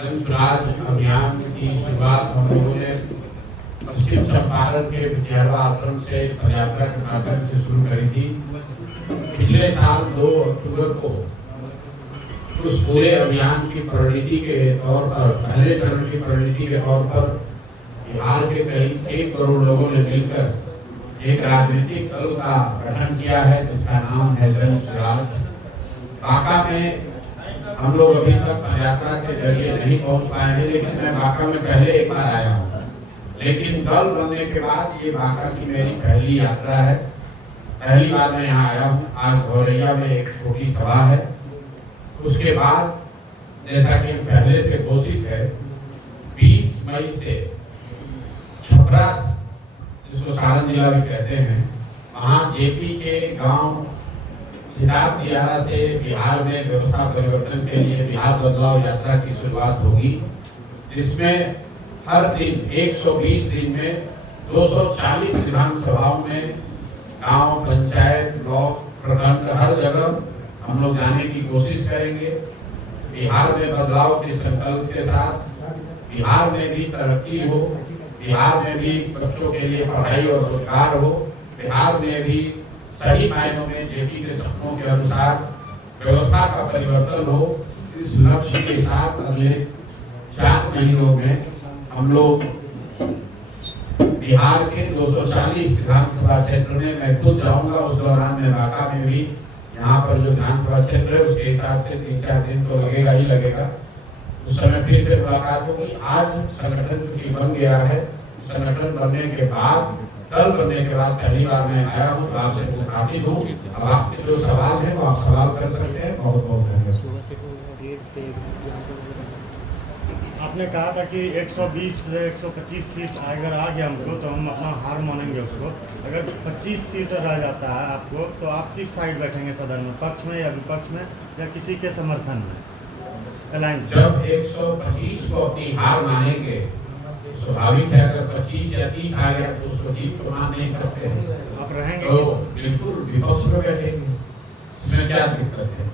जन स्वराज अभियान की शुरुआत हम लोगों ने पश्चिम चंपारण के विद्यार्थी आश्रम से पदयात्रा के माध्यम से शुरू करी थी। पिछले साल 2 अक्टूबर को उस पूरे अभियान की परिणति के तौर पर, पहले चरण की परिणति के तौर पर बिहार के करीब 1 करोड़ लोगों ने मिलकर एक राजनीतिक दल का गठन किया है जिसका नाम है जन स्वराज। बांका में हम लोग अभी तक पदयात्रा के जरिए नहीं पहुंच पाए हैं, लेकिन मैं बांका में पहले एक बार आया हूँ। लेकिन दल बनने के बाद ये बांका की मेरी पहली यात्रा है। पहली बार मैं यहाँ आया हूँ। आज धौरैया में एक छोटी सभा है। उसके बाद जैसा कि पहले से घोषित है 20 मई से छपरा, जिसको सारण जिला भी कहते हैं, वहाँ जेपी के गांव हिसाब दियारा से बिहार में व्यवस्था परिवर्तन के लिए बिहार बदलाव यात्रा की शुरुआत होगी, जिसमें हर दिन 120 दिन में 240 विधानसभाओं में गांव, पंचायत, ब्लॉक, प्रखंड हर जगह हम लोग जाने की कोशिश करेंगे। बिहार में बदलाव के संकल्प के साथ बिहार में भी तरक्की हो, बिहार में भी बच्चों के लिए पढ़ाई और रोजगार हो, बिहार में भी सही मायनों में जेपी के सपनों के अनुसार व्यवस्था का परिवर्तन हो। इस लक्ष्य के साथ अगले 4 महीनों में हम लोग बिहार के 240 विधानसभा क्षेत्र में मैं खुद जाऊंगा। उस दौरान मैं बांका में भी, यहाँ पर जो विधानसभा क्षेत्र है उसके हिसाब से 3-4 दिन तो लगेगा ही लगेगा। उस समय फिर से मुलाकात होगी। आज संगठन चूंकि बन गया है, संगठन बनने के बाद, दल बनने के बाद पहली बार मैं आया हूँ, तो आपसे मुखातिब हूँ। अब आपके जो सवाल है वो आप सवाल कर सकते हैं। बहुत बहुत धन्यवाद। आपने कहा था कि 120 से 125 सीट अगर आ गया हमको तो हम अपना हार मानेंगे उसको। अगर 25 सीट रह जाता है आपको तो आप किस साइड बैठेंगे सदन में, पक्ष में या विपक्ष में या किसी के समर्थन में? अलायंस जब 125 को अपनी हार मानेंगे, स्वाभाविक है अगर 25 या 30 आ गया तो उसको जीत तो मान नहीं सकते हैं। आप रहेंगे तो बिल्कुल विपक्ष में बैठेंगे, इसमें क्या दिक्कत है?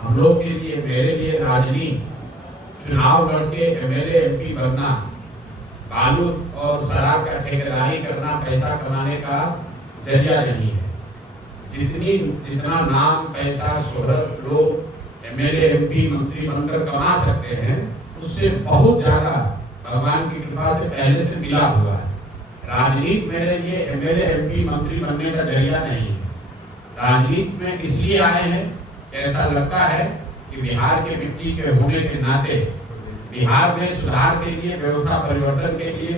हम लोग के लिए, मेरे लिए राजनीति चुनाव लड़के एमएलए एमपी बनना, बालू और शराब का ठेकेदारी करना पैसा कमाने का जरिया नहीं है। जितना नाम, पैसा, शोहरत लोग एमएलए एमपी मंत्री बनकर कमा सकते हैं, उससे बहुत ज्यादा भगवान की कृपा से पहले से मिला हुआ है। राजनीति मेरे लिए एमएलए एमपी मंत्री बनने का जरिया नहीं है। राजनीति में इसलिए आए हैं, ऐसा लगता है कि बिहार के मिट्टी के होने के नाते बिहार में सुधार के लिए, व्यवस्था परिवर्तन के लिए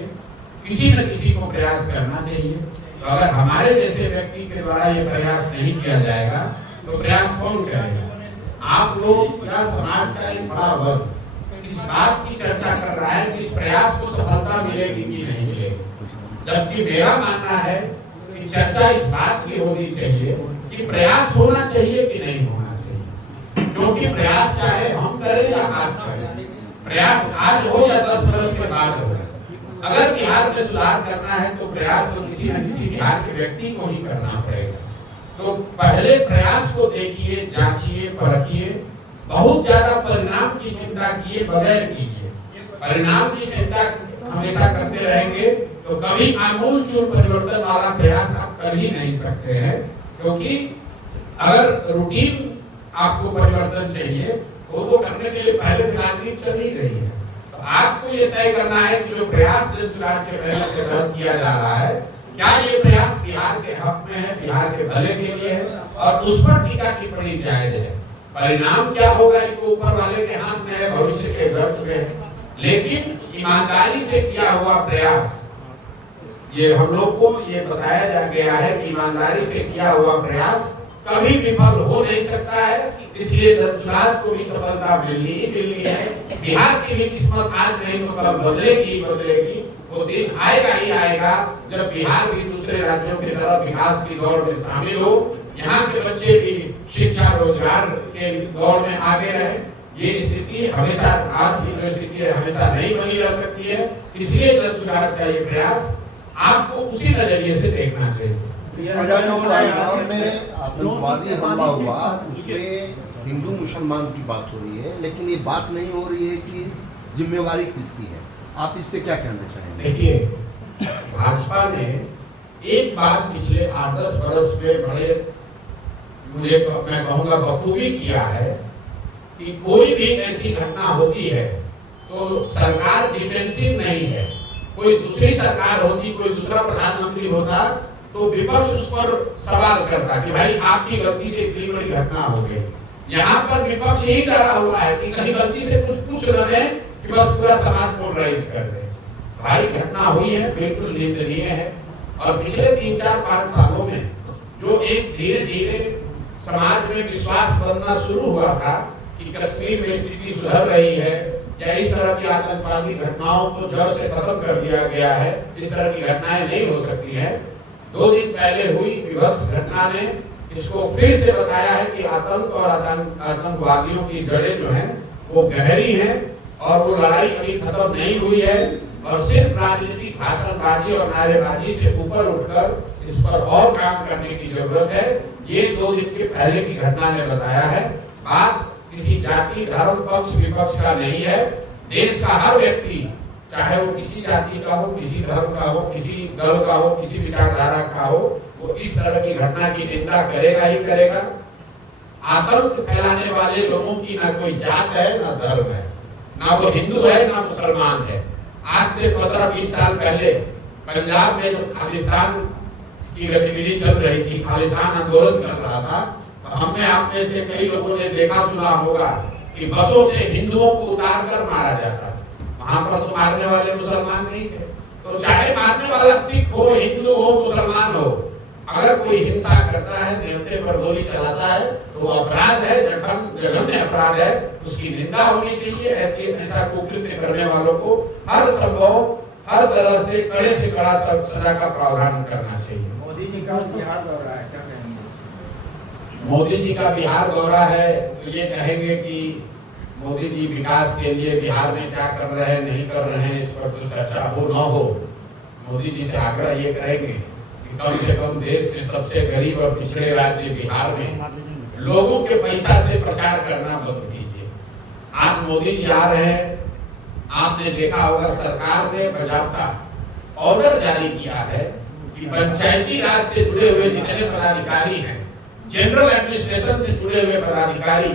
किसी न किसी को प्रयास करना चाहिए। तो अगर हमारे जैसे व्यक्ति के द्वारा ये प्रयास नहीं किया जाएगा तो प्रयास कौन करेगा? आप लोग या समाज का एक बड़ा वर्ग इस बात की चर्चा कर रहा है कि इस प्रयास को सफलता मिलेगी कि नहीं मिलेगी, जबकि मेरा मानना है कि चर्चा इस बात की होनी चाहिए कि प्रयास होना चाहिए कि नहीं होना चाहिए। क्योंकि प्रयास चाहे हम करें या आप करें, प्रयास आज हो या 10 वर्ष के बाद हो, अगर बिहार में सुधार करना है तो प्रयास तो किसी न किसी बिहार के व्यक्ति को ही करना पड़ेगा। तो पहले प्रयास को देखिए, जांचिए, परखिए। बहुत ज्यादा परिणाम की चिंता किए बगैर कीजिए। परिणाम की चिंता हमेशा करते रहेंगे तो कभी आमूल चूल परिवर्तन वाला प्रयास आप कर ही नहीं सकते हैं। क्योंकि अगर रूटीन आपको परिवर्तन चाहिए वो करने के लिए पहले से राजनीति चल ही रही है। तो आपको ये तय करना है कि जो प्रयास जन स्वराज के तहत किया जा रहा है, क्या ये प्रयास बिहार के हक में है, बिहार के भले के लिए है, और उस पर टीका टिप्पणी जायज है। परिणाम क्या होगा ये तो ऊपर वाले के हाथ में है, भविष्य के गर्भ में है। लेकिन ईमानदारी से किया हुआ प्रयास, ये हम लोग को ये बताया जा गया है कि ईमानदारी से किया हुआ प्रयास कभी विफल हो नहीं सकता है। इसलिए जन स्वराज को भी सफलता मिलनी ही मिलनी है। बिहार की भी किस्मत आज नहीं तो कल बदलेगी ही बदलेगी। वो दिन आएगा ही आएगा जब बिहार भी दूसरे राज्यों की तरह विकास की दौड़ में शामिल हो, यहाँ के बच्चे भी शिक्षा रोजगार के दौड़ में आगे रहे। ये स्थिति हमेशा, आज की जो स्थिति है हमेशा नहीं बनी रह सकती है। इसलिए जन स्वराज का ये प्रयास आपको उसी नजरिए से देखना चाहिए। आतंकवादी हमला हुआ, उसमें हिंदू मुसलमान की बात हो रही है, लेकिन ये बात नहीं हो रही है कि जिम्मेवारी किसकी है? आप इस पे क्या कहना चाहेंगे? देखिए, भाजपा ने एक बात पिछले 8-10 वर्ष में बड़े मैं कहूँगा बखूबी किया है कि कोई भी ऐसी घटना होती है तो सरकार डिफेंसिव नहीं है। कोई दूसरी सरकार होती, कोई दूसरा प्रधानमंत्री होता तो विपक्ष उस पर सवाल करता कि भाई आपकी गलती से इतनी बड़ी घटना हो गई। यहाँ पर विपक्ष ही डरा हुआ है कि कहीं गलती से कुछ पूछ न दें कि बस पूरा समाज पोलराइज कर दे। भाई घटना हुई है, बिल्कुल निंदनीय है। और पिछले 3-4-5 सालों में जो एक धीरे धीरे समाज में विश्वास बनना शुरू हुआ था कि कश्मीर में स्थिति सुधर रही है या इस तरह की आतंकवादी घटनाओं को जड़ से खत्म कर दिया गया है, इस तरह की घटनाएं नहीं हो सकती हैं। 2 दिन पहले हुई विभत्स घटना ने इसको फिर से बताया है कि आतंक और आतंकवादियों की जड़ें जो हैं वो गहरी हैं और वो लड़ाई अभी खत्म नहीं हुई है। और सिर्फ राजनीतिक भाषणबाजी और नारेबाजी से ऊपर उठकर इस पर और काम करने की जरूरत है। ये 2 दिन के पहले की घटना ने बताया है। बात किसी जाति, धर्म, पक्ष विपक्ष का नहीं है। देश का हर व्यक्ति, चाहे वो किसी जाति का हो, किसी धर्म का हो, किसी दल का हो, किसी विचारधारा का हो, वो इस तरह की घटना की निंदा करेगा ही करेगा। आतंक फैलाने वाले लोगों की ना कोई जात है, ना धर्म है, ना वो हिंदू है, ना मुसलमान है। आज से 15-20 साल पहले पंजाब में जो खालिस्तान की गतिविधि चल रही थी, खालिस्तान आंदोलन चल रहा था, हमने आप में से कई लोगों ने देखा सुना होगा कि बसों से हिंदुओं को उतार कर मारा जाता था। वहां पर तो मारने वाले मुसलमान नहीं थे। तो चाहे मारने वाला सिख हो, हिंदू हो, मुसलमान हो, अगर कोई हिंसा करता है, नेता पर गोली चलाता है तो वो अपराध है, जघन्य अपराध है, उसकी निंदा होनी चाहिए। ऐसा कुकृत्य करने वालों को हर संभव, हर तरह से कड़े से कड़ा सजा का प्रावधान करना चाहिए। मोदी जी का बिहार दौरा है, क्या कहेंगे? मोदी जी का बिहार दौरा है तो ये कहेंगे कि मोदी जी विकास के लिए बिहार में क्या कर रहे हैं, नहीं कर रहे हैं, इस पर तो चर्चा हो न हो। मोदी जी से आग्रह ये करेंगे कि कम से कम देश के सबसे गरीब और पिछड़े राज्य बिहार में लोगों के पैसा से प्रचार करना बंद कीजिए। आज मोदी जी आ रहे हैं, आपने देखा होगा सरकार ने बाकायदा ऑर्डर जारी किया है कि पंचायती राज से जुड़े हुए जितने पदाधिकारी हैं, जनरल एडमिनिस्ट्रेशन से जुड़े हुए पदाधिकारी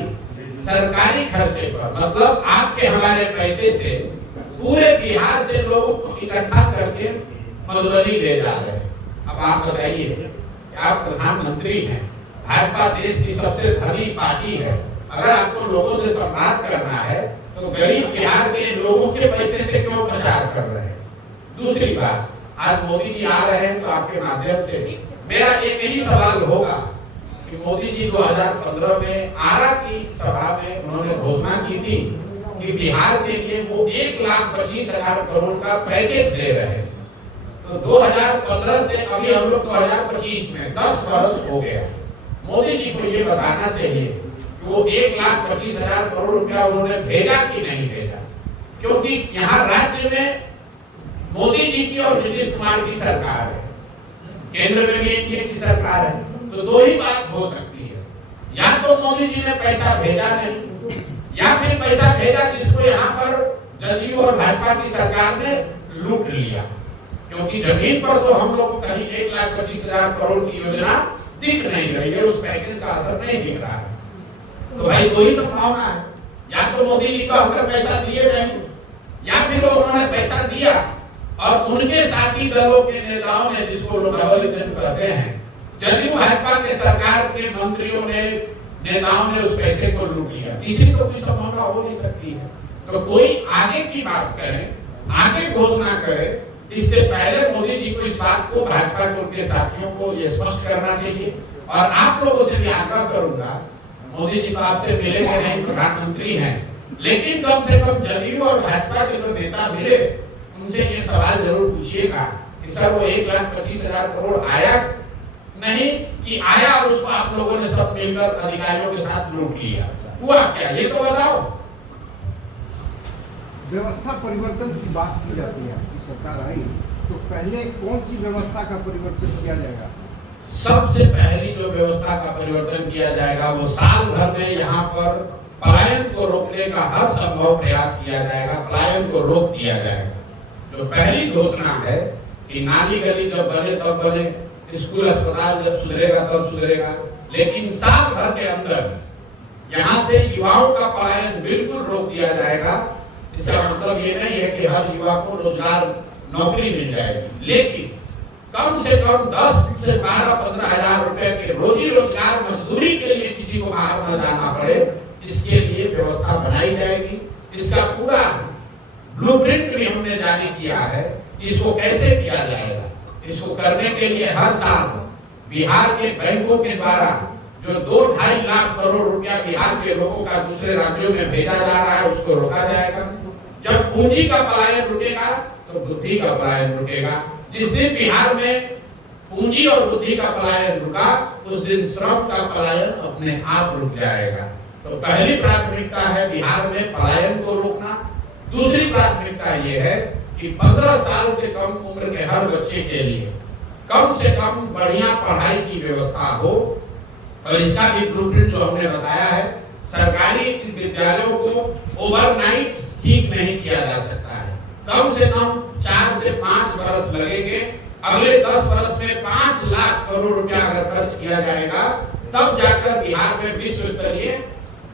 सरकारी खर्चे पर, मतलब आपके हमारे पैसे से पूरे बिहार से लोगों को इकट्ठा करके मधुबनी ले जा रहे हैं। अब आप बताइए कि आप प्रधानमंत्री हैं, भाजपा देश की सबसे धनी पार्टी है, अगर आपको लोगों से संवाद करना है तो गरीब बिहार के लोगों के पैसे से क्यों प्रचार कर रहे हैं? दूसरी बात, आज मोदी जी आ रहे हैं तो आपके माध्यम से मेरा एक ही सवाल होगा कि मोदी जी 2015 में आरा की सभा में उन्होंने घोषणा की थी कि बिहार के लिए वो 1,25,000 करोड़ का पैकेज दे रहे हैं। तो 2015 से अभी हम लोग 2025 में 10 वर्ष हो गया। मोदी जी को ये बताना चाहिए कि वो 1,25,000 करोड़ रुपया उन्होंने भेजा कि नहीं भेजा, क्योंकि यहाँ राज्य में मोदी जी की और नीतीश कुमार की सरकार है, केंद्र में भी एनडीए की सरकार है। तो 2 ही बात हो सकती है, या तो मोदी जी ने पैसा भेजा नहीं, या फिर पैसा भेजा जिसको यहाँ पर जदयू और भाजपा की सरकार ने लूट लिया। क्योंकि जमीन पर तो हम लोग को कहीं 1,25,000 करोड़ की योजना दिख नहीं रही है, उस पैकेज का असर नहीं दिख रहा है। तो भाई 2 ही संभावना है, या तो मोदी जी का होकर पैसा दिए नहीं, या फिर उन्होंने पैसा दिया और उनके साथी दलों के नेताओं ने, जिसको लोग डबल इंजन कहते हैं, जदयू भाजपा के सरकार के मंत्रियों ने, नेताओं ने उस पैसे को लूट लिया। तीसरी तो कोई संभावना हो नहीं सकती है। तो कोई आगे की बात करे, आगे घोषणा करे, इससे पहले मोदी जी को इस बात को, भाजपा के उनके साथियों को ये स्पष्ट करना चाहिए। और आप लोगों से भी आग्रह करूंगा, मोदी जी तो आपसे मिलेंगे नहीं, प्रधानमंत्री हैं, लेकिन कम से कम जदयू और भाजपा के जो नेता मिले उनसे ये सवाल जरूर पूछिएगा कि सर वो 1,25,000 करोड़ आया नहीं कि आया और उसको आप लोगों ने सब मिलकर अधिकारियों के साथ लूट लिया, हुआ क्या, ये तो बताओ। व्यवस्था परिवर्तन की बात की जाती है, आपकी सरकार आई तो पहले कौन सी व्यवस्था का परिवर्तन किया जाएगा? सबसे पहली जो व्यवस्था का परिवर्तन किया जाएगा वो साल भर में यहाँ पर पलायन को रोकने का हर संभव प्रयास किया जाएगा, पलायन को रोक दिया जाएगा। जो पहली घोषणा है कि नाली गली जब बने तब बने, स्कूल अस्पताल जब सुधरेगा तब सुधरेगा, लेकिन साल भर के अंदर यहाँ से युवाओं का पलायन बिल्कुल रोक दिया जाएगा। इसका मतलब ये नहीं है कि हर युवा को रोजगार नौकरी मिल जाएगी, लेकिन कम से कम 10 से 12-15 हजार रुपए के रोजी रोजगार मजदूरी के लिए किसी को बाहर न जाना पड़े, इसके लिए व्यवस्था बनाई जाएगी। इसका पूरा ब्लूप्रिंट भी हमने जारी किया है, इसको कैसे किया जाएगा। इसको करने के लिए हर साल बिहार के बैंकों के द्वारा जो 2-2.5 लाख करोड़ रुपया बिहार के लोगों का दूसरे राज्यों में भेजा जा रहा है, उसको रोका जाएगा। जब पूंजी का पलायन रुकेगा तो बुद्धि का पलायन रुकेगा। जिस दिन बिहार में पूंजी और बुद्धि का पलायन रुका, उस दिन श्रम का पलायन अपने आप रुक जाएगा। तो पहली प्राथमिकता है बिहार में पलायन को रोकना। दूसरी प्राथमिकता यह है कि 15 साल से कम उम्र के हर बच्चे के लिए कम से कम बढ़िया पढ़ाई की व्यवस्था हो, और इसका भी ब्लूप्रिंट जो हमने बताया है, सरकारी विद्यालयों को ओवरनाइट ठीक नहीं किया जा सकता है। कम से कम 4 से 5 वर्ष लगेंगे। अगले 10 वर्ष में 5 लाख करोड़ रुपया अगर खर्च किया जाएगा, तब जाकर बिहार में विश्व स्तरीय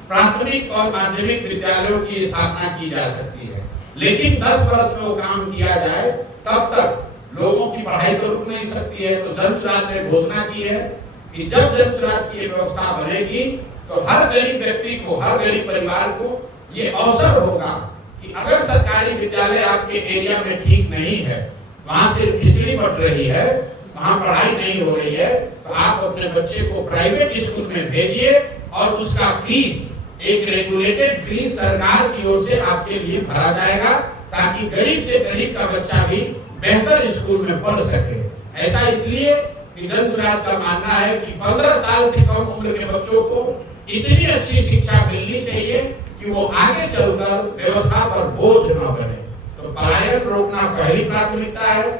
प्राथमिक और माध्यमिक विद्यालयों की स्थापना की जा सकती है। लेकिन 10 वर्ष में वो काम किया जाए, तब तक लोगों की पढ़ाई तो रुक नहीं सकती है। तो जन सुराज ने घोषणा की है कि जब जन सुराज की व्यवस्था बनेगी तो हर गरीब व्यक्ति को, हर गरीब परिवार को ये अवसर होगा कि अगर सरकारी विद्यालय आपके एरिया में ठीक नहीं है, वहां सिर्फ खिचड़ी बट रही है, वहां पढ़ाई नहीं हो रही है, तो आप अपने बच्चे को प्राइवेट स्कूल में भेजिए और उसका फीस, एक रेगुलेटेड फीस सरकार की ओर से आपके लिए भरा जाएगा, ताकि गरीब से गरीब का बच्चा भी बेहतर स्कूल में पढ़ सके। ऐसा इसलिए कि जन सुराज का मानना है कि 15 साल से कम उम्र के बच्चों को इतनी अच्छी शिक्षा मिलनी चाहिए कि वो आगे चलकर व्यवस्था पर बोझ न बने। तो पलायन रोकना पहली प्राथमिकता है,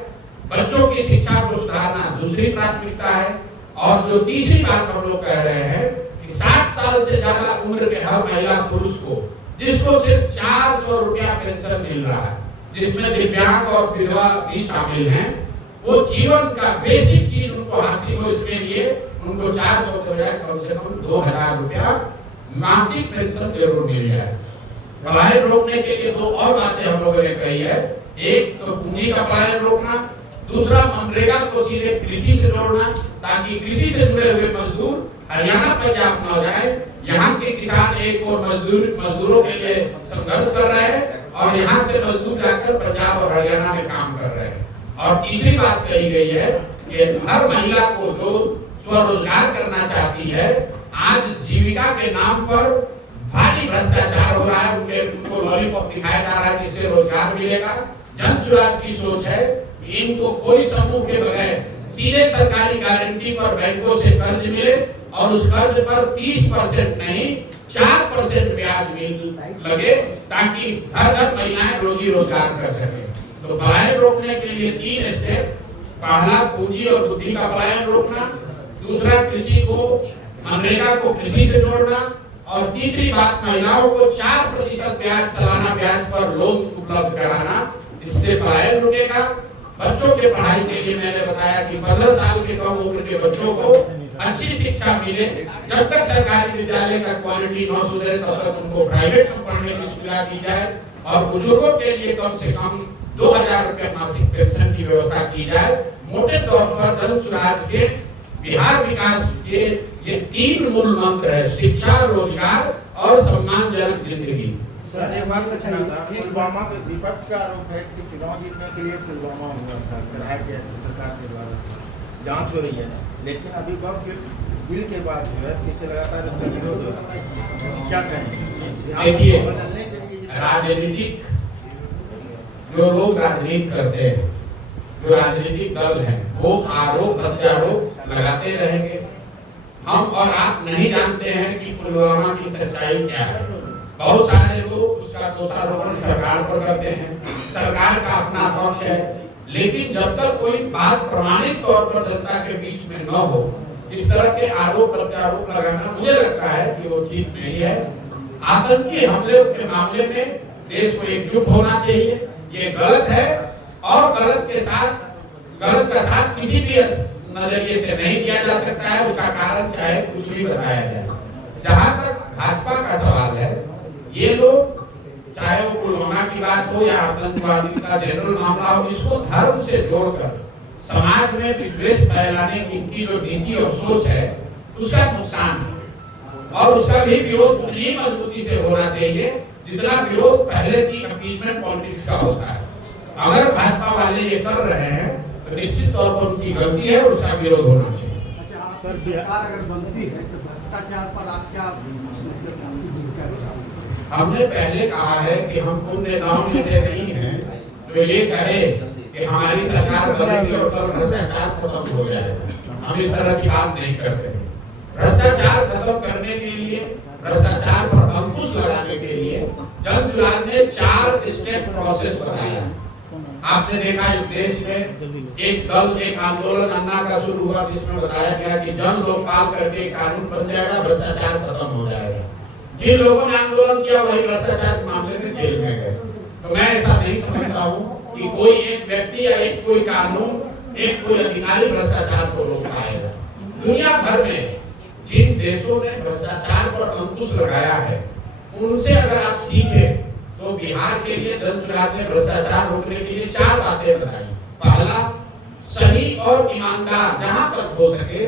बच्चों की शिक्षा को सुधारना दूसरी प्राथमिकता है, और जो तीसरी बात हम लोग कह रहे हैं कि 60 साल से ज्यादा उम्र के हर महिला पुरुष को, जिसको सिर्फ 400 रुपया पेंशन मिल रहा है, जिसमें दिव्यांग और विधवा भी शामिल हैं, वो जीवन का बेसिक चीज उनको हासिल हो, इसके लिए उनको 400 के बजाय कम से कम 2000 रुपया मासिक पेंशन जरूर मिल जाए। पलायन रोकने के लिए 2 और बातें हम लोगों ने कही है। एक तो पूंजी का पलायन रोकना, दूसरा मनरेगा को सीधे कृषि से जोड़ना, ताकि कृषि से जुड़े हुए मजदूर हरियाणा पंजाब न जाए। यहाँ के किसान एक और मजदूरों के लिए संघर्ष कर रहे हैं, और यहाँ से मजदूर जाकर पंजाब और हरियाणा में काम कर रहे हैं। और तीसरी बात कही गई है कि हर महिला को जो स्वरोजगार करना चाहती है, आज जीविका के नाम पर भारी भ्रष्टाचार हो रहा है, उनको लॉलीपॉप दिखाया जा रहा है जिससे रोजगार मिलेगा। जन सुराज की सोच है कि इनको कोई समूह के बगैर सीधे सरकारी गारंटी पर बैंकों से कर्ज मिले, और उस कर्ज पर 30% नहीं 4% ब्याज लगे, ताकि हर महिलाएं रोजी रोजगार कर सके। तो पलायन रोकने के लिए 3 स्टेप, पहला पूंजी और बुद्धि का पलायन रोकना, दूसरा कृषि को, मनरेगा को कृषि से जोड़ना, और तीसरी बात महिलाओं को 4% ब्याज, सालाना ब्याज पर लोन उपलब्ध कराना। इससे पलायन रुकेगा। बच्चों के पढ़ाई के लिए मैंने बताया कि 15 साल के कम उम्र के बच्चों को अच्छी शिक्षा मिले। जब तक सरकारी विद्यालय का क्वालिटी न सुधरे, तब तक उनको प्राइवेट में पढ़ने की सुविधा दी जाए, और बुजुर्गों के लिए कम से कम 2000 रुपये मासिक पेंशन की व्यवस्था की जाए। मोटे तौर पर जन सुराज के बिहार विकास के ये 3 मूल मंत्र है: शिक्षा, रोजगार और सम्मानजनक जिंदगी। सर, एक बात पूछना था, पुलवामा पे विपक्ष का आरोप है कि चुनाव जीतने के लिए पुलवामा हुआ था, कराया गया था, सरकार के द्वारा जांच हो रही है, लेकिन अभी वक्त बिल के बाद जो है फिर से लगातार इसका विरोध हो रहा है, क्या कहें? देखिए, बदलने के लिए राजनीतिक जो लोग राजनीति करते हैं, जो राजनीतिक दल हैं, वो आरोप प्रत्यारोप लगाते रहेंगे। हम और आप नहीं जानते हैं कि पुलवामा की सच्चाई क्या है। बहुत सारे लोग उसका दोषारोपण सरकार पर करते हैं, सरकार का अपना पक्ष है, लेकिन जब तक कोई बात प्रमाणित तौर पर जनता के बीच में न हो, इस तरह के आरोप प्रत्यारोप लगाना मुझे लगता है कि वो ठीक नहीं है। आतंकी हमले के मामले में देश को एकजुट होना चाहिए। ये गलत है और गलत का साथ किसी भी नजरिए से नहीं दिया जा सकता है। उसका कारण चाहे कुछ भी बताया जाए। जहां तक भाजपा का सवाल है, ये लोग चाहे वो पुलवामा की बात हो या आतंकवादी का जनरल मामला हो, इसको धर्म से जोड़कर समाज में विद्वेष फैलाने की इनकी जो नीति और सोच है उसका नुकसान है और उसका भी विरोध उतनी मजबूती से होना चाहिए जितना विरोध पहले की अपीजमेंट पॉलिटिक्स का होता है। अगर भाजपा वाले ये कर रहे हैं तो निश्चित तौर पर उनकी गलती है और उसका विरोध होना चाहिए। सर, सरकार अगर बनती है तो भ्रष्टाचार पर आप क्या हमने पहले कहा है कि हम उन नेताओं में से नहीं हैं तो ये कहे कि हमारी सरकार बनेगी और कल भ्रष्टाचार खत्म हो जाएगा। हम इस तरह की बात नहीं करते हैं। भ्रष्टाचार खत्म करने के लिए, भ्रष्टाचार पर अंकुश लगाने के लिए जनसुराज ने 4 स्टेप प्रोसेस बताया। आपने देखा इस देश में एक आंदोलन अन्ना का शुरू हुआ जिसमें बताया गया कि जन लोकपाल करके कानून बन जाएगा, भ्रष्टाचार खत्म हो जाएगा। जिन लोगों ने आंदोलन किया वही भ्रष्टाचार के मामले में जेल में गए। तो मैं ऐसा नहीं समझता हूँ कि कोई एक व्यक्ति या एक कोई कानून, एक कोई अधिकारी भ्रष्टाचार को रोक पाएगा। दुनिया भर में जिन देशों ने भ्रष्टाचार पर अंकुश लगाया है उनसे अगर आप सीखे तो बिहार के लिए जनसुराज ने भ्रष्टाचार रोकने के लिए 4 बातें बताई। पहला, सही और ईमानदार, जहां तक हो सके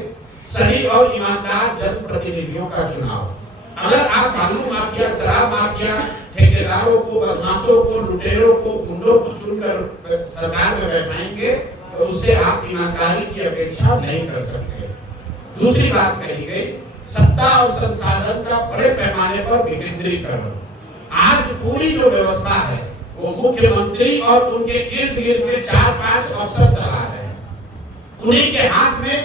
सही और ईमानदार जनप्रतिनिधियों का चुनाव। अगर आप बालू माफिया, शराब माफिया, ठेकेदारों को, बदमाशों को, लुटेरों को, गुंडों को चुनकर सरकार में बैठाएंगे तो उससे आप ईमानदारी की अपेक्षा नहीं कर सकते। दूसरी बात कही गई, सत्ता और संसाधन का बड़े पैमाने पर विकेंद्रीकरण। आज पूरी जो व्यवस्था है वो मुख्यमंत्री और उनके इर्द गिर्द के 4-5 अफसर चला रहे हैं। उन्हीं के हाथ में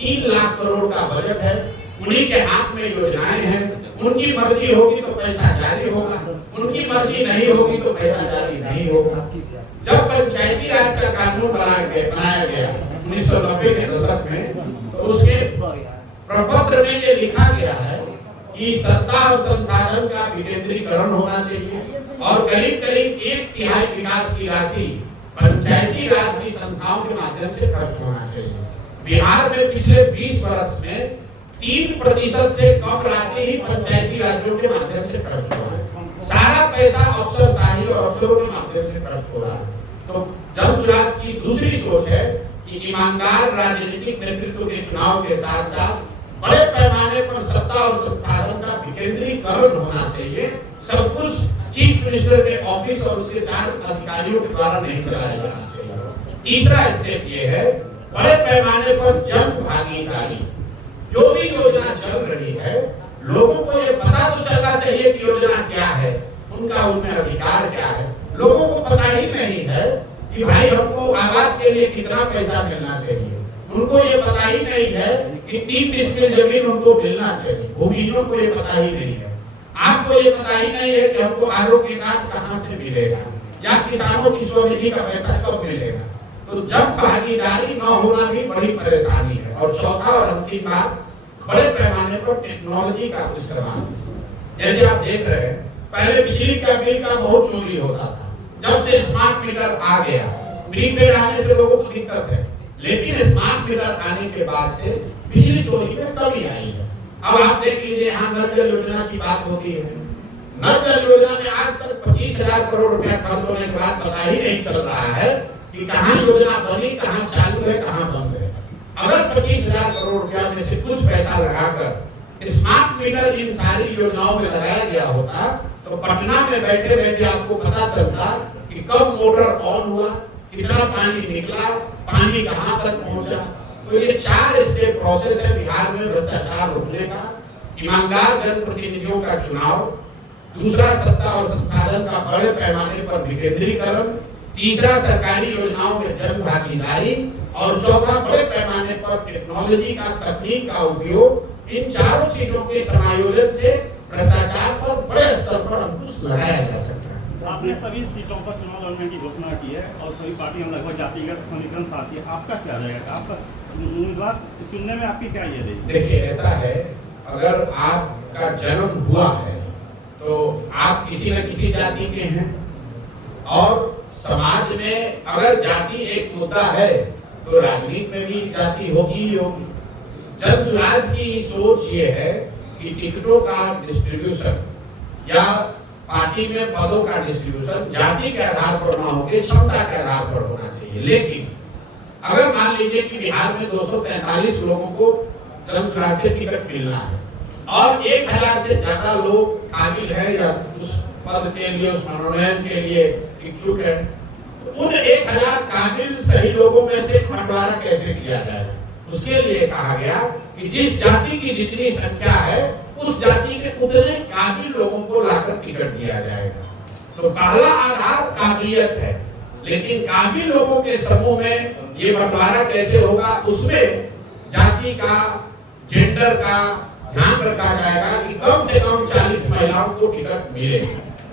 3 लाख करोड़ का बजट है, उन्हीं के हाथ में योजनाएं हैं। उनकी मर्जी होगी तो पैसा जारी होगा, उनकी मर्जी नहीं होगी तो पैसा जारी नहीं होगा। जब पंचायती राज का कानून बनाया गया 1990 के दशक में, तो उसके प्रपत्र में ये लिखा गया है कि सत्ता और संसाधन का विकेंद्रीकरण होना चाहिए और करीब करीब 1/3 विकास की राशि पंचायती राज की संस्थाओं के माध्यम से खर्च होना चाहिए। बिहार में पिछले 20 वर्ष में 3% से कम राशि ही पंचायती राज्यों के माध्यम से खर्च हो रहा है। सारा पैसा अफसरशाही और अफसरों के माध्यम से खर्च हो रहा है। तो जनसुराज की दूसरी सोच है कि ईमानदार राजनीतिक नेतृत्व के चुनाव के साथ साथ बड़े पैमाने पर सत्ता और संसाधन का विकेंद्रीकरण होना चाहिए। सब कुछ चीफ मिनिस्टर के ऑफिस और उसके 4 अधिकारियों के द्वारा नहीं चलाया जाना चाहिए। तीसरा स्टेप ये है, बड़े पैमाने पर जन भागीदारी। जो भी योजना चल रही है लोगों को ये पता तो चलना चाहिए कि योजना क्या है, उनका उनमें अधिकार क्या है। लोगों को पता ही नहीं है कि भाई हमको आवास के लिए कितना पैसा मिलना चाहिए। उनको ये पता ही नहीं है कि 3 डिसमिल जमीन उनको मिलना चाहिए। भूमिहीनों को ये पता ही नहीं है। आपको ये पता ही नहीं है कि हमको आरोग्य कार्ड कहाँ से मिलेगा या किसानों की स्वनिधि का पैसा कब मिलेगा। तो जब भागीदारी न होना भी बड़ी परेशानी है। और चौथा और अंतिम बात, बड़े पैमाने पर टेक्नोलॉजी का इस्तेमाल। जैसे आप देख रहे हैं, पहले बिजली का बिल का बहुत चोरी होता था। जब से स्मार्ट मीटर आ गया, प्रीपेड आने से लोगों को दिक्कत है, लेकिन स्मार्ट मीटर आने के बाद से बिजली चोरी में कमी आई है। अब आप देख लीजिए, यहाँ नल जल योजना की बात होती है। नल जल योजना में आज तक 25,000 करोड़ रुपया खर्च होने के बाद पता ही नहीं चल रहा है कि कहाँ योजना बनी, कहाँ चालू है, कहाँ बंद है। अगर 25,000 करोड़ रुपया में से कुछ पैसा लगाकर स्मार्ट मीटर इन सारी योजनाओं में लगाया गया होता तो पटना में बैठे बैठे आपको पता चलता कि कब मोटर ऑन हुआ, कितना पानी निकला, पानी कहाँ तक पहुंचा। तो ये 4 स्टेप प्रोसेस है बिहार में भ्रष्टाचार रोकने का। ईमानदार जनप्रतिनिधियों का चुनाव, दूसरा सत्ता और संसाधन का बड़े पैमाने पर विकेंद्रीकरण, तीसरा सरकारी योजनाओं में जन भागीदारी और चौथा बड़े पैमाने पर टेक्नोलॉजी का, तकनीक का उपयोग। इन चारों चीजों के समायोजन से भ्रष्टाचार पर बड़े स्तर पर अंकुश लगाया जा सकता है। आपने सभी सीटों पर चुनाव लड़ने की घोषणा की है और सभी पार्टियां लगभग जातिगत समीकरण साथ है। आपका क्या रहेगा? आपका उम्मीदवार चुनने में आपकी क्या ये रहेगी? देखिए, ऐसा है, अगर आपका जन्म हुआ है तो आप किसी न किसी जाति के हैं, और समाज में अगर जाति एक मुद्दा है तो राजनीति में भी जाति होगी ही होगी। जन स्वराज की सोच ये है कि टिकटों का डिस्ट्रीब्यूशन या पार्टी में पदों का डिस्ट्रीब्यूशन जाति के आधार पर ना होकर क्षमता के आधार पर होना चाहिए। लेकिन अगर मान लीजिए कि बिहार में 243 लोगों को जन स्वराज से टिकट मिलना है और 1000 से ज्यादा लोग काबिल है या उस पद के लिए, उस मनोनयन के लिए इच्छुक है, तो उन 1000 काबिल सही लोगों में से बंटवारा कैसे किया जाएगा? उसके लिए कहा गया कि जिस जाति की जितनी संख्या है उस जाति के उतने काबिल लोगों को लाकर टिकट दिया जाएगा। तो पहला आधार काबिलियत है, लेकिन काबिल लोगों के समूह में ये बंटवारा कैसे होगा, उसमें जाति का, जेंडर का ध्यान रखा जाएगा कि कम से कम 40 महिलाओं को टिकट मिले,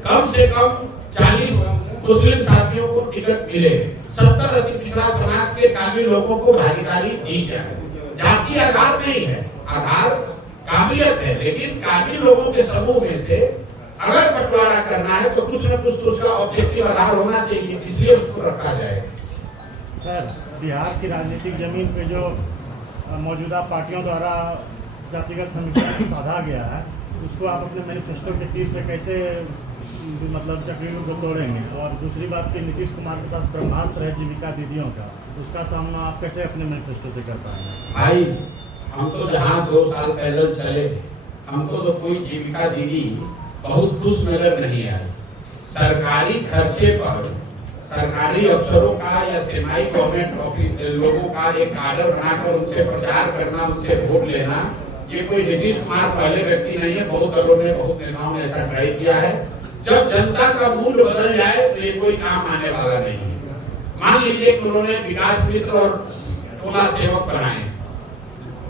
कम से कम 40 मुस्लिम साथियों को टिकट मिले, 70 अति पिछड़ा समाज के काबिल लोगों को भागीदारी दी जाए। जाति आधार नहीं है, आधार काबिलियत है, लेकिन काबिल लोगों के समूह में से अगर बंटवारा करना है तो कुछ न कुछ तो उसका ऑब्जेक्टिव आधार होना चाहिए, इसलिए उसको रखा जाएगा। सर, बिहार की राजनीतिक जमीन पे जो मौजूदा पार्टियों द्वारा जातिगत समीकरण साधा गया है, उसको आप अपने मैनिफेस्टो के तीर से कैसे मतलब चक्रीय को तोड़ेंगे? और दूसरी बात कि नीतीश कुमार के पास ब्रह्मास्त्र है जीविका दीदियों का, उसका सामना आप कैसे अपने मैनिफेस्टो से कर पाएंगे? भाई, हम तो जहाँ 2 साल पैदल चले, हमको तो कोई जीविका दीदी बहुत खुश नजर नहीं आई। सरकारी खर्चे पर सरकारी अफसरों का या सेमी गवर्नमेंट ऑफिस लोगों का एक कार्डर बनाकर उनसे प्रचार करना, उनसे वोट लेना, ये कोई नीतीश कुमार पहले व्यक्ति नहीं है। बहुत दलों ने, बहुत नेताओं ने ऐसा ट्राई किया है। जब जनता का मूड बदल जाए तो ये कोई काम आने वाला नहीं है। मान लीजिए कि उन्होंने विकास मित्र और टोला सेवक बनाए,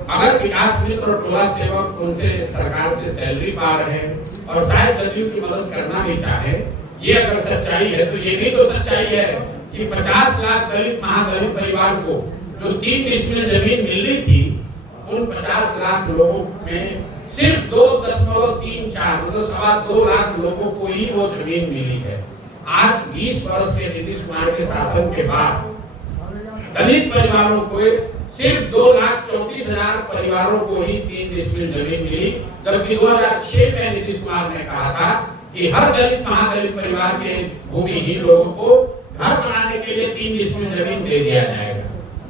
अगर विकास मित्र और टोला सेवक उनसे सरकार से सैलरी पा रहे हैं और शायद जदयू की मदद करना भी चाहे, ये अगर सच्चाई है तो ये भी तो सच्चाई है कि 50 लाख दलित महादलित परिवार को जो 3 डिसमिल जमीन मिलनी थी, उन 50 लाख लोगों में सिर्फ 2.34 मतलब 2.25 लाख लोगों को ही वो जमीन मिली है। आज 20 वर्ष के नीतीश कुमार के शासन के बाद दलित परिवारों को सिर्फ 2,34,000 परिवारों को ही 3 डिसमिल जमीन मिली, जबकि 2006 में नीतीश कुमार ने कहा था कि हर दलित महादलित परिवार के भूमिहीन लोगों को घर बनाने के लिए 3 डिसमिल जमीन दे दिया जाएगा।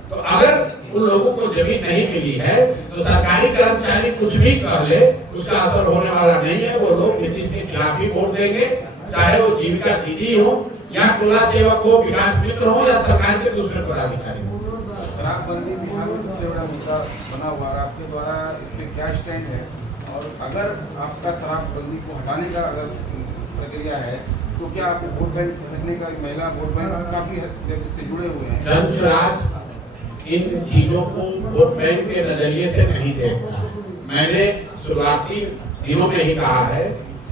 तो अगर उन लोगों को जमीन नहीं मिली है तो सरकारी कर्मचारी कुछ भी कह ले, उसका असर होने वाला नहीं है। वो लोग नीतीश के खिलाफ ही वोट देंगे, चाहे वो जीविका दीदी हो या टोला सेवक हो, विकास मित्र हो या सरकार के दूसरे पदाधिकारी हो। शराबबंदी बिहार में सबसे बड़ा मुद्दा बना हुआ है, आपके द्वारा इस पर क्या स्टैंड है? और अगर आपका शराबबंदी को हटाने का अगर प्रक्रिया है तो क्या आप वोट बैंक सकने का, महिला वोट बैंक काफी हद से जुड़े हुए हैं? जन स्वराज इन चीजों को वोट बैंक के नजरिए से नहीं देखता। मैंने शुरुआती दिनों में ही कहा है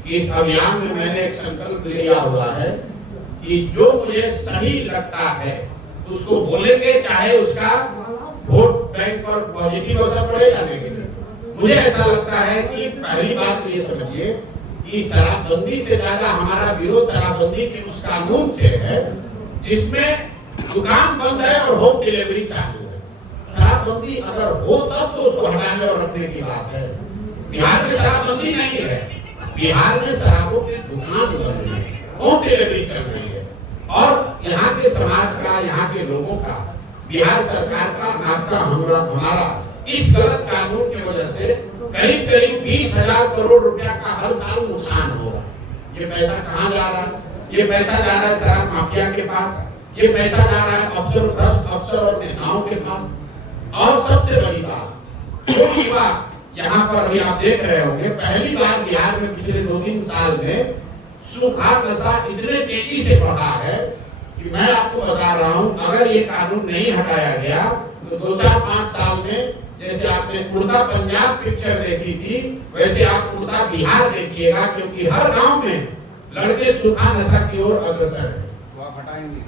कि इस अभियान में मैंने एक संकल्प लिया हुआ है कि जो मुझे सही लगता है उसको बोलेंगे, चाहे उसका वोट बैंक पर पॉजिटिव असर पड़े या नेगेटिव। मुझे ऐसा लगता है कि पहली बात तो ये समझिए कि शराबबंदी से ज्यादा हमारा विरोध शराबबंदी के उस कानून से है जिसमें दुकान बंद है और होम डिलीवरी चालू है। शराबबंदी अगर हो तब तो उसको हटाने और रखने की बात है। बिहार में शराबबंदी नहीं है, बिहार में शराबों की दुकान बंद है, होम डिलीवरी चल रही है और यहाँ के समाज का, यहाँ के लोगों का, बिहार सरकार का, आपका, हमारा इस गलत कानून की वजह से करीब 20,000 करोड़ रुपया का हर साल नुकसान हो रहा है। ये पैसा कहाँ जा रहा है? ये पैसा जा रहा है शराब माफिया के पास, ये पैसा जा रहा है अफसर, भ्रष्ट अफसर और नेताओं के पास। और सबसे बड़ी बात, जो युवा यहाँ पर अभी आप देख रहे होंगे, पहली बार बिहार में पिछले 2-3 साल में सूखा नशा इतने तेजी से बढ़ा है कि मैं आपको बता रहा हूँ, अगर ये कानून नहीं हटाया गया तो 2-4-5 साल में जैसे आपने उड़ता पंजाब पिक्चर देखी थी, वैसे आप उड़ता बिहार देखिएगा, क्योंकि हर गांव में लड़के सूखा नशा की ओर अग्रसर है। तो आप हटाएंगे?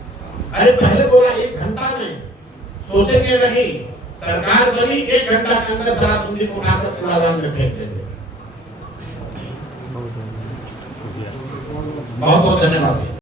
अरे पहले बोला 1 घंटा में, सोचेंगे नहीं, सरकार बनी 1 घंटा के अंदर शराबबंदी को उठाकर कूड़ादान में फेंक देंगे। बहुत बहुत धन्यवाद।